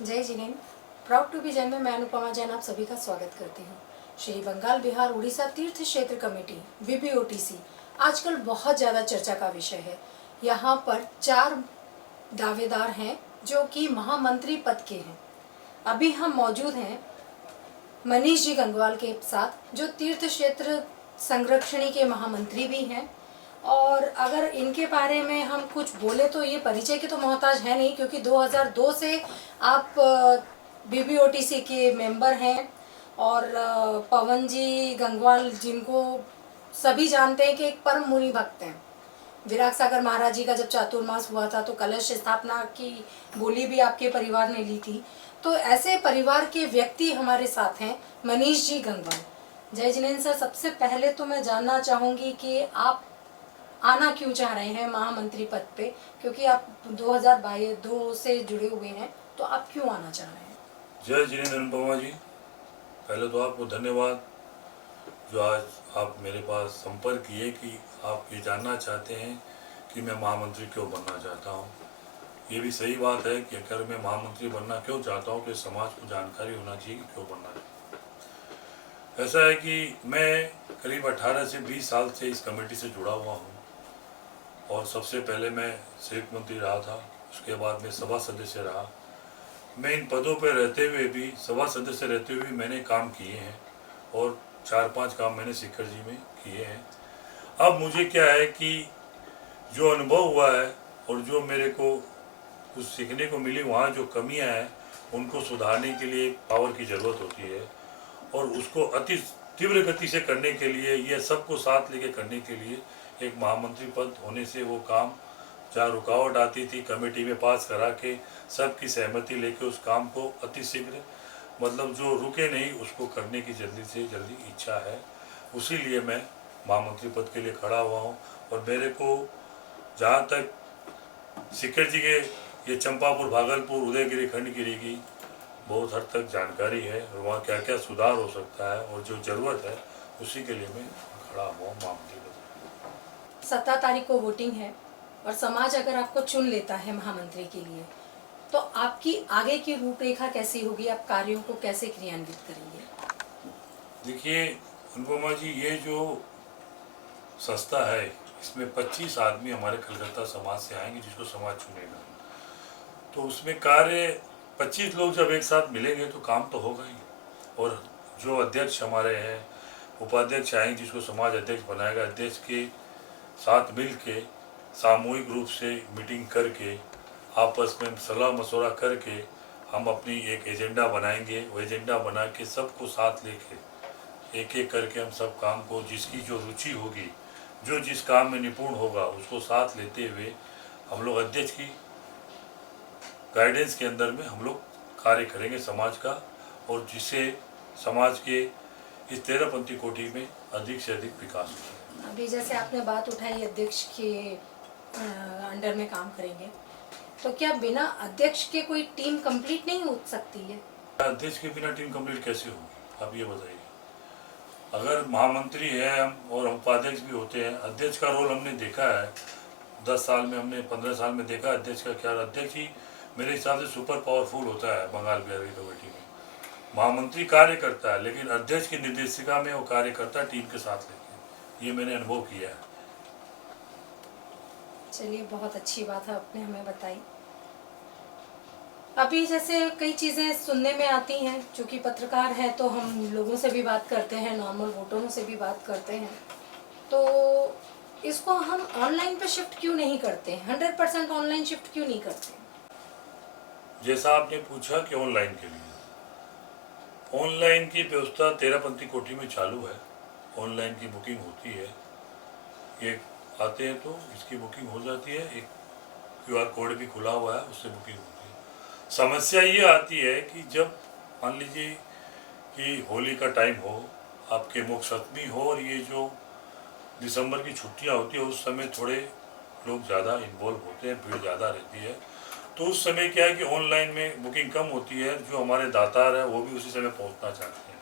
जय जिनेन्द्र। Proud to be Jain में मैं अनुपमा जैन आप सभी का स्वागत करती हूँ। श्री बंगाल बिहार उड़ीसा तीर्थ क्षेत्र कमेटी (VBOTC) आजकल बहुत ज़्यादा चर्चा का विषय है। यहाँ पर 4 दावेदार हैं जो कि महामंत्री पद के हैं। अभी हम मौजूद हैं मनीष जी गंगवाल के साथ, जो तीर्थ क्षेत्र संरक्षणी के महामंत्री भी हैं। और अगर इनके बारे में हम कुछ बोले तो ये परिचय के तो मोहताज है नहीं, क्योंकि 2002 से आप BBOTC के मेंबर हैं। और पवन जी गंगवाल, जिनको सभी जानते हैं कि एक परम मुनि भक्त हैं। विराग सागर महाराज जी का जब चातुर्मास हुआ था तो कलश स्थापना की बोली भी आपके परिवार ने ली थी। तो ऐसे परिवार के व्यक्ति हमारे साथ हैं मनीष जी गंगवाल। जय जिनेन्द्र सर, सबसे पहले तो मैं जानना चाहूँगी कि आप आना क्यों चाह रहे हैं महामंत्री पद पे, क्योंकि आप 2022 से जुड़े हुए हैं, तो आप क्यों आना चाह रहे हैं? जय जिनेन्द्र अनुपमा जी, पहले तो आपको धन्यवाद जो आज आप मेरे पास संपर्क किए कि आप ये जानना चाहते हैं कि मैं महामंत्री क्यों बनना चाहता हूँ। ये भी सही बात है कि अगर मैं महामंत्री बनना क्यों चाहता हूँ कि समाज को जानकारी होना चाहिए कि क्यों बनना चाहिए। ऐसा है कि मैं करीब 18 से 20 साल से इस कमेटी से जुड़ा हुआ हूँ और सबसे पहले मैं संयुक्त मंत्री रहा था, उसके बाद मैं सभा सदस्य रहा। मैं इन पदों पर रहते हुए भी, सभा सदस्य रहते हुए भी मैंने काम किए हैं और 4-5 काम मैंने शिखर जी में किए हैं। अब मुझे क्या है कि जो अनुभव हुआ है और जो मेरे को कुछ सीखने को मिली, वहाँ जो कमियाँ हैं उनको सुधारने के लिए पावर की ज़रूरत होती है और उसको अति तीव्र गति से करने के लिए, यह सबको साथ लेके करने के लिए एक महामंत्री पद होने से वो काम जहाँ रुकावट आती थी कमेटी में पास करा के सबकी सहमति लेके उस काम को अति शीघ्र, मतलब जो रुके नहीं, उसको करने की जल्दी से जल्दी इच्छा है। उसी लिए मैं महामंत्री पद के लिए खड़ा हुआ हूँ। और मेरे को जहाँ तक शिखर जी के ये चंपापुर, भागलपुर, उदयगिरी, खंडगिरी की बहुत हद तक जानकारी है और वहाँ क्या क्या सुधार हो सकता है और जो ज़रूरत है उसी के लिए मैं खड़ा हुआ हूँ महामंत्री पद। 17 तारीख को वोटिंग है और समाज अगर आपको चुन लेता है महामंत्री के लिए, तो आपकी आगे की रूपरेखा कैसी होगी? आप कार्यों को कैसे क्रियान्वित करेंगे? देखिए अनुपमा जी, ये जो संस्था है इसमें 25 आदमी हमारे कलकत्ता समाज से आएंगे जिसको समाज चुनेगा। तो उसमें कार्य 25 लोग जब एक साथ मिलेंगे तो काम तो होगा ही। और जो अध्यक्ष हमारे हैं, उपाध्यक्ष आएंगे जिसको समाज अध्यक्ष बनाएगा, अध्यक्ष के साथ मिल के सामूहिक रूप से मीटिंग करके आपस में सलाह मशवरा करके हम अपनी एक एजेंडा बनाएंगे। वो एजेंडा बना के सबको साथ लेके एक एक करके हम सब काम को, जिसकी जो रुचि होगी, जो जिस काम में निपुण होगा, उसको साथ लेते हुए हम लोग अध्यक्ष की गाइडेंस के अंदर में हम लोग कार्य करेंगे समाज का, और जिससे समाज के इस 13पंथी कोटि में अधिक से अधिक विकास हो। अभी जैसे आपने बात उठाई अध्यक्ष के अंडर में काम करेंगे, तो क्या बिना अध्यक्ष के कोई टीम कंप्लीट नहीं हो सकती है? अध्यक्ष के बिना टीम कंप्लीट कैसे होगी, आप ये बताइए। अगर महामंत्री है हम और उपाध्यक्ष भी होते हैं, अध्यक्ष का रोल हमने देखा है 10 साल में, हमने 15 साल में देखा अध्यक्ष का क्या। अध्यक्ष ही मेरे हिसाब से सुपर पावरफुल होता है बंगाल बिहार की कमेटी में। महामंत्री कार्य करता है लेकिन अध्यक्ष की निर्देशिका में वो कार्य करता है टीम के साथ लेके। ये मैंने अनुभव किया है। चलिए, बहुत अच्छी बात है आपने हमें बताई। अभी जैसे कई चीज़ें सुनने में आती हैं, चूँकि पत्रकार है तो हम लोगों से भी बात करते हैं, नॉर्मल वोटरों से भी बात करते हैं, तो इसको हम ऑनलाइन पे शिफ्ट क्यों नहीं करते हैं? 100% ऑनलाइन शिफ्ट क्यों नहीं करते? जैसा आपने पूछा कि ऑनलाइन के लिए, ऑनलाइन की व्यवस्था 13पंथी कोटि में चालू है। ऑनलाइन की बुकिंग होती है, ये आते हैं तो इसकी बुकिंग हो जाती है। एक QR कोड भी खुला हुआ है, उससे बुकिंग होती है। समस्या ये आती है कि जब मान लीजिए कि होली का टाइम हो, आपके मोक्ष सप्तमी हो और ये जो दिसंबर की छुट्टियां होती है उस समय थोड़े लोग ज़्यादा इन्वॉल्व होते हैं, भीड़ ज़्यादा रहती है। तो उस समय क्या है कि ऑनलाइन में बुकिंग कम होती है। जो हमारे दातार हैं वो भी उसी समय पहुंचना चाहते हैं,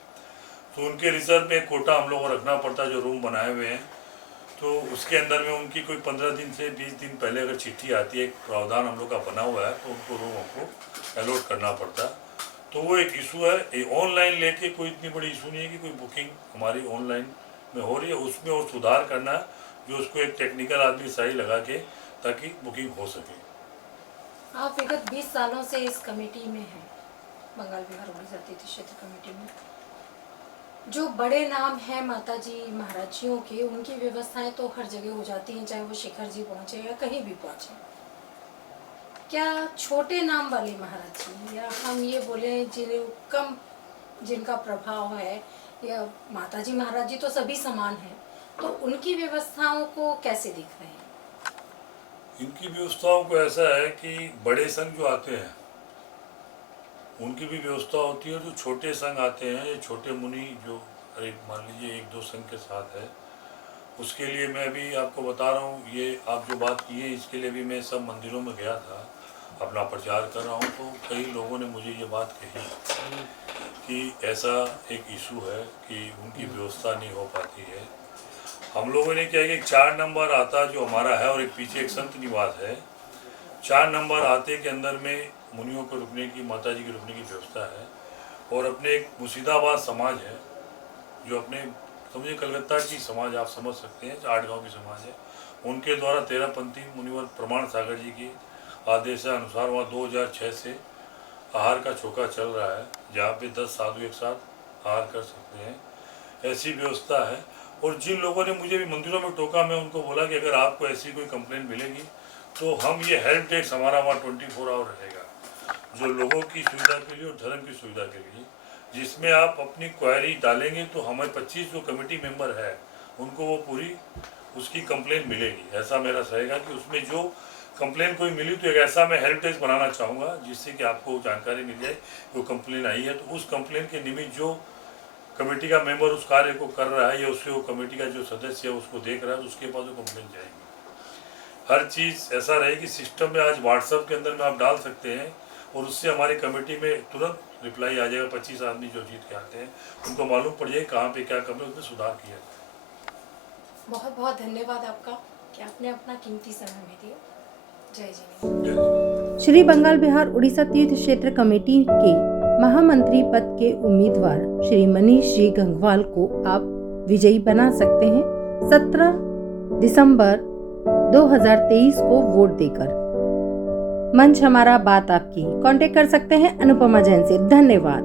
तो उनके रिजर्व में कोटा हम लोग को रखना पड़ता है। जो रूम बनाए हुए हैं तो उसके अंदर में उनकी कोई 15 दिन से 20 दिन पहले अगर चिट्ठी आती है, एक प्रावधान हम लोग का बना हुआ है, तो उनको रूम हमको अलॉट करना पड़ता है। तो वो एक इशू है। ये ऑनलाइन लेके कोई इतनी बड़ी इशू नहीं है कि कोई बुकिंग हमारी ऑनलाइन में हो रही है, उसमें और सुधार करना है, जो उसको एक टेक्निकल आदमी सही लगा के ताकि बुकिंग हो सके। आप विगत 20 सालों से इस कमेटी में हैं, बंगाल बिहार उड़ीसा तीर्थ क्षेत्र कमेटी में। जो बड़े नाम हैं माता जी महाराज जियों के, उनकी व्यवस्थाएं तो हर जगह हो जाती हैं, चाहे वो शिखर जी पहुँचे या कहीं भी पहुँचे। क्या छोटे नाम वाले महाराज जी, या हम ये बोले जिनका प्रभाव है, या माता जी महाराज जी तो सभी समान हैं, तो उनकी व्यवस्थाओं को कैसे देख रहे हैं? इनकी व्यवस्थाओं को ऐसा है कि बड़े संघ जो आते हैं उनकी भी व्यवस्था होती है। जो छोटे संघ आते हैं, ये छोटे मुनि जो मान लीजिए 1-2 संघ के साथ है, उसके लिए मैं भी आपको बता रहा हूँ, ये आप जो बात की है इसके लिए भी मैं सब मंदिरों में गया था, अपना प्रचार कर रहा हूँ। तो कई लोगों ने मुझे ये बात कही कि ऐसा एक इशू है कि उनकी व्यवस्था नहीं हो पाती है। हम लोगों ने क्या है कि 4 नंबर आता जो हमारा है, और एक पीछे एक संत निवास है। 4 नंबर आते के अंदर में मुनियों को रुकने की, माता जी के रुकने की व्यवस्था है। और अपने एक मुर्शिदाबाद समाज है, जो अपने समझिए कलकत्ता की समाज आप समझ सकते हैं, 8 गाँव की समाज है। उनके द्वारा 13पंथी मुनिवर प्रमाण सागर जी की आदेशानुसार वहाँ 2006 से आहार का चौका चल रहा है, जहाँ पे 10 साधु एक साथ आहार कर सकते हैं, ऐसी व्यवस्था है। और जिन लोगों ने मुझे भी मंदिरों में टोका, मैं उनको बोला कि अगर आपको ऐसी कोई कंप्लेंट मिलेगी तो हम ये हेल्प डेस्क हमारा वहाँ 24 आवर रहेगा, जो लोगों की सुविधा के लिए और धर्म की सुविधा के लिए, जिसमें आप अपनी क्वेरी डालेंगे तो हमें 25 जो कमेटी मेंबर है उनको वो पूरी उसकी कंप्लेंट मिलेगी। ऐसा मेरा रहेगा कि उसमें जो कंप्लेंट कोई मिली तो एक ऐसा मैं हेल्प डेस्क बनाना चाहूँगा जिससे कि आपको जानकारी मिल जाए वो कंप्लेंट आई है, तो उस कंप्लेंट के निमित्त जो कमेटी का मेंबर उस कार्य को कर रहा है या उसके वो कमेटी का जो सदस्य है उसको देख रहा है, तो उसके पास वो कंप्लेंट जाएगी। हर चीज़ ऐसा रहे कि सिस्टम में आज व्हाट्सएप के अंदर में आप डाल सकते हैं और उससे हमारी कमेटी में तुरंत रिप्लाई आ जाएगा। 25 आदमी जो जीत के आते हैं उनको मालूम पड़ जाए कहाँ पे क्या कमी, उसमें सुधार किया जाए। बहुत बहुत धन्यवाद आपका कि आपने अपना कीमती समय में दिया। जय जी। जय जी। श्री बंगाल बिहार उड़ीसा तीर्थ क्षेत्र कमेटी के महामंत्री पद के उम्मीदवार श्री मनीष जी गंगवाल को आप विजयी बना सकते हैं 17 दिसंबर 2023 को वोट देकर। मंच हमारा, बात आपकी। कांटेक्ट कर सकते हैं अनुपमा जैन से। धन्यवाद।